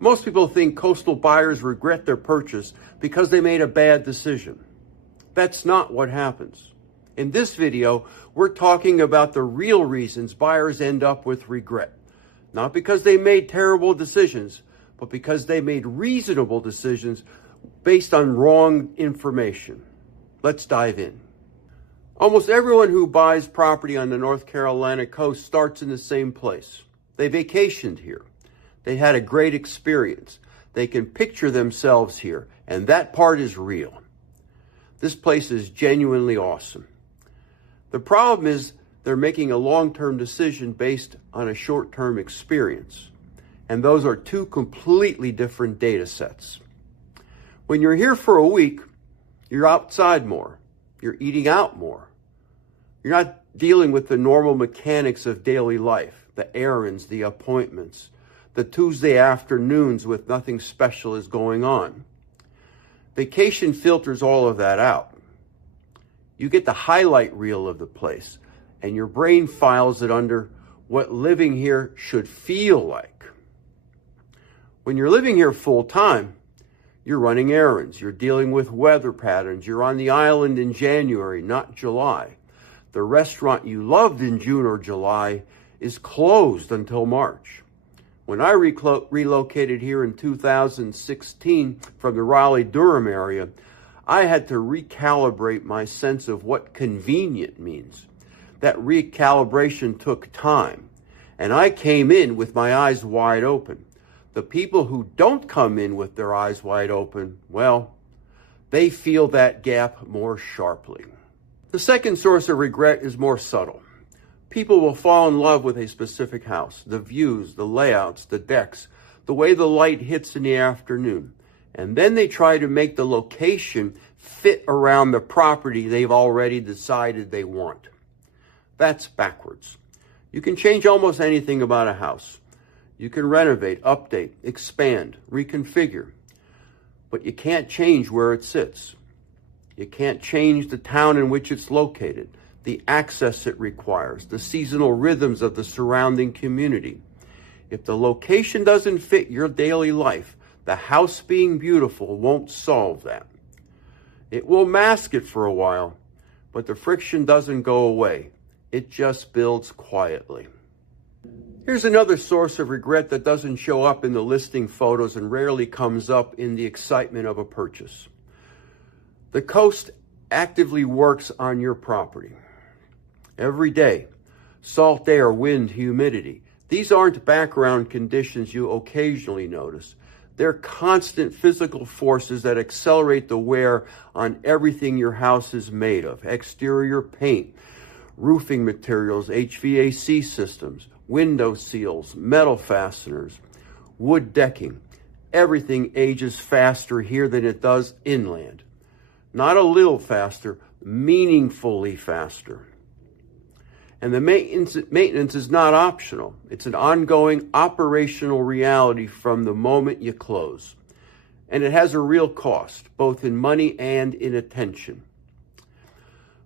Most people think coastal buyers regret their purchase because they made a bad decision. That's not what happens. In this video, we're talking about the real reasons buyers end up with regret. Not because they made terrible decisions, but because they made reasonable decisions based on wrong information. Let's dive in. Almost everyone who buys property on the North Carolina coast starts in the same place. They vacationed here. They had a great experience. They can picture themselves here, and that part is real. This place is genuinely awesome. The problem is they're making a long-term decision based on a short-term experience, and those are two completely different data sets. When you're here for a week, you're outside more. You're eating out more. You're not dealing with the normal mechanics of daily life, the errands, the appointments, the Tuesday afternoons with nothing special is going on. Vacation filters all of that out. You get the highlight reel of the place, and your brain files it under what living here should feel like. When you're living here full time, you're running errands, you're dealing with weather patterns, you're on the island in January, not July. The restaurant you loved in June or July is closed until March. When I relocated here in 2016 from the Raleigh-Durham area, I had to recalibrate my sense of what convenient means. That recalibration took time, and I came in with my eyes wide open. The people who don't come in with their eyes wide open, well, they feel that gap more sharply. The second source of regret is more subtle. People will fall in love with a specific house, the views, the layouts, the decks, the way the light hits in the afternoon. And then they try to make the location fit around the property they've already decided they want. That's backwards. You can change almost anything about a house. You can renovate, update, expand, reconfigure. But you can't change where it sits. You can't change the town in which it's located, the access it requires, the seasonal rhythms of the surrounding community. If the location doesn't fit your daily life, the house being beautiful won't solve that. It will mask it for a while, but the friction doesn't go away. It just builds quietly. Here's another source of regret that doesn't show up in the listing photos and rarely comes up in the excitement of a purchase. The coast actively works on your property. Every day, salt air, wind, humidity. These aren't background conditions you occasionally notice. They're constant physical forces that accelerate the wear on everything your house is made of. Exterior paint, roofing materials, HVAC systems, window seals, metal fasteners, wood decking. Everything ages faster here than it does inland. Not a little faster, meaningfully faster. And the maintenance is not optional. It's an ongoing operational reality from the moment you close. And it has a real cost, both in money and in attention.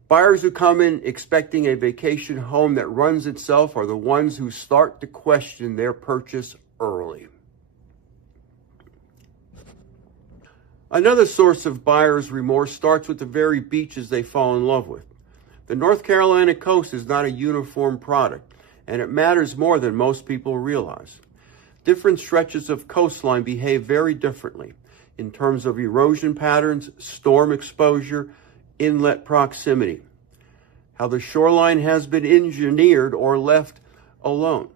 Buyers who come in expecting a vacation home that runs itself are the ones who start to question their purchase early. Another source of buyers' remorse starts with the very beaches they fall in love with. The North Carolina coast is not a uniform product, and it matters more than most people realize. Different stretches of coastline behave very differently in terms of erosion patterns, storm exposure, inlet proximity, how the shoreline has been engineered or left alone.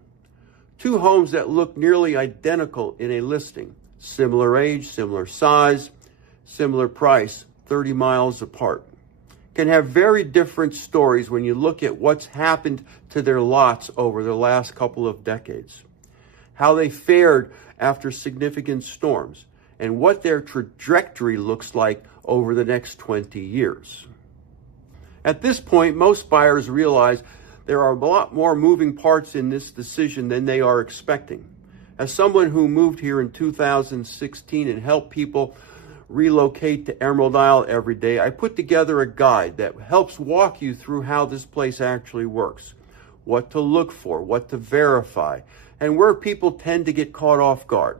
Two homes that look nearly identical in a listing, similar age, similar size, similar price, 30 miles apart, can have very different stories when you look at what's happened to their lots over the last couple of decades, how they fared after significant storms, and what their trajectory looks like over the next 20 years. At this point, most buyers realize there are a lot more moving parts in this decision than they are expecting. As someone who moved here in 2016 and helped people relocate to Emerald Isle every day, I put together a guide that helps walk you through how this place actually works, what to look for, what to verify, and where people tend to get caught off guard.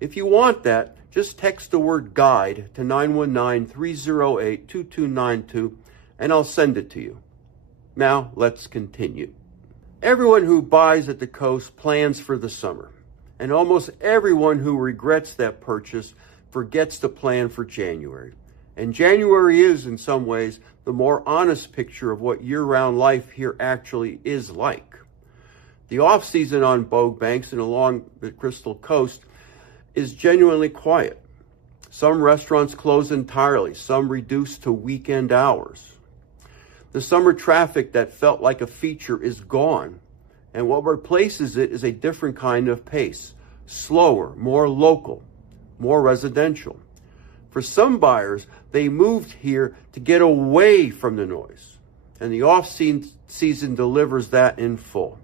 If you want that, just text the word guide to 919-308-2292 and I'll send it to you. Now, let's continue. Everyone who buys at the coast plans for the summer, and almost everyone who regrets that purchase forgets to plan for January. And January is, in some ways, the more honest picture of what year-round life here actually is like. The off-season on boat banks and along the Crystal Coast is genuinely quiet. Some restaurants close entirely, some reduced to weekend hours. The summer traffic that felt like a feature is gone, and what replaces it is a different kind of pace, slower, more local, more residential. For some buyers, they moved here to get away from the noise, and the off-season delivers that in full.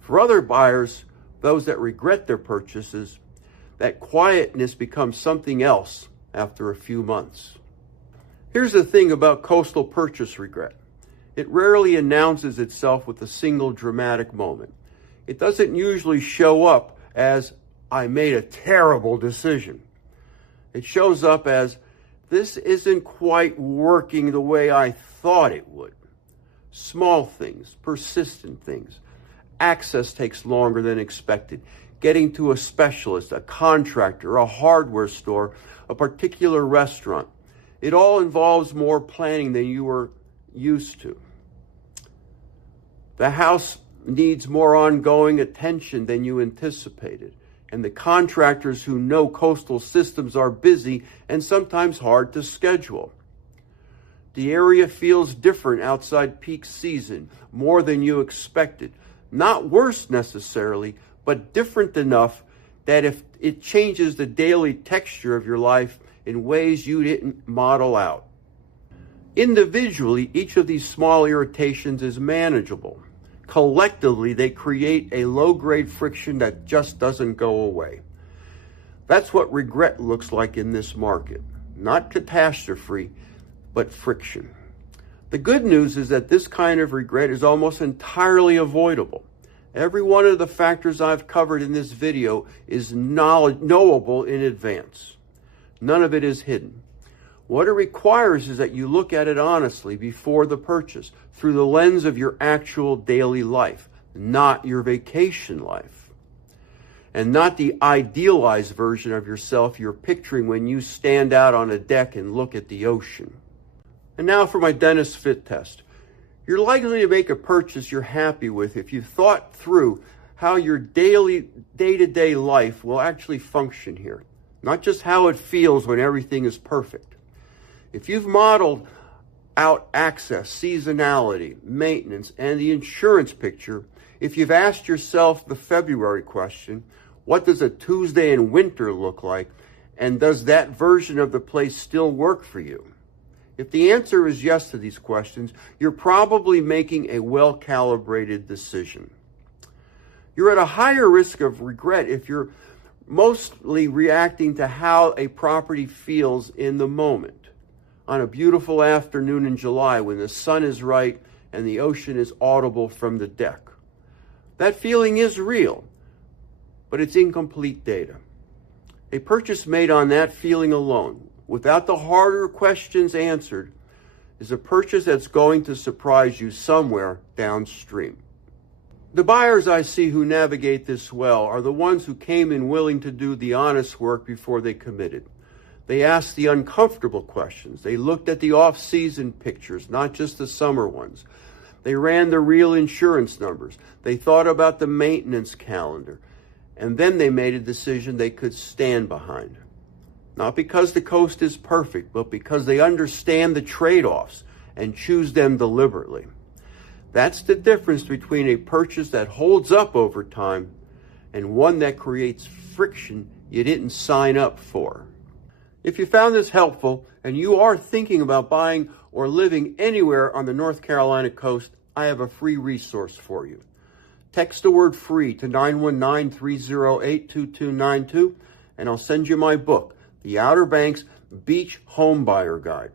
For other buyers, those that regret their purchases, that quietness becomes something else after a few months. Here's the thing about coastal purchase regret. It rarely announces itself with a single dramatic moment. It doesn't usually show up as, I made a terrible decision. It shows up as, this isn't quite working the way I thought it would. Small things, persistent things. Access takes longer than expected. Getting to a specialist, a contractor, a hardware store, a particular restaurant. It all involves more planning than you were used to. The house needs more ongoing attention than you anticipated. And the contractors who know coastal systems are busy and sometimes hard to schedule. The area feels different outside peak season, more than you expected. Not worse necessarily, but different enough that if it changes the daily texture of your life in ways you didn't model out. Individually, each of these small irritations is manageable. Collectively, they create a low-grade friction that just doesn't go away. That's what regret looks like in this market. Not catastrophe, but friction. The good news is that this kind of regret is almost entirely avoidable. Every one of the factors I've covered in this video is knowable in advance. None of it is hidden. What it requires is that you look at it honestly before the purchase, through the lens of your actual daily life, not your vacation life. And not the idealized version of yourself you're picturing when you stand out on a deck and look at the ocean. And now for my dentist fit test. You're likely to make a purchase you're happy with if you've thought through how your day-to-day life will actually function here, not just how it feels when everything is perfect. If you've modeled out access, seasonality, maintenance, and the insurance picture, if you've asked yourself the February question, what does a Tuesday in winter look like, and does that version of the place still work for you? If the answer is yes to these questions, you're probably making a well-calibrated decision. You're at a higher risk of regret if you're mostly reacting to how a property feels in the moment. On a beautiful afternoon in July when the sun is right and the ocean is audible from the deck. That feeling is real, but it's incomplete data. A purchase made on that feeling alone, without the harder questions answered, is a purchase that's going to surprise you somewhere downstream. The buyers I see who navigate this well are the ones who came in willing to do the honest work before they committed. They asked the uncomfortable questions. They looked at the off-season pictures, not just the summer ones. They ran the real insurance numbers. They thought about the maintenance calendar. And then they made a decision they could stand behind. Not because the coast is perfect, but because they understand the trade-offs and choose them deliberately. That's the difference between a purchase that holds up over time and one that creates friction you didn't sign up for. If you found this helpful and you are thinking about buying or living anywhere on the North Carolina coast, I have a free resource for you. Text the word free to 919-308-2292 and I'll send you my book, The Outer Banks Beach Home Buyer Guide.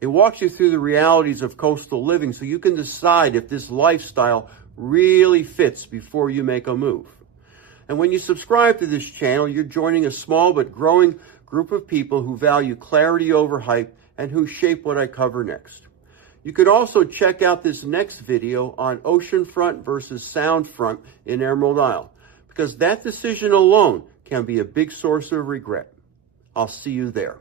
It walks you through the realities of coastal living so you can decide if this lifestyle really fits before you make a move. And when you subscribe to this channel, you're joining a small but growing group of people who value clarity over hype and who shape what I cover next. You could also check out this next video on oceanfront versus soundfront in Emerald Isle, because that decision alone can be a big source of regret. I'll see you there.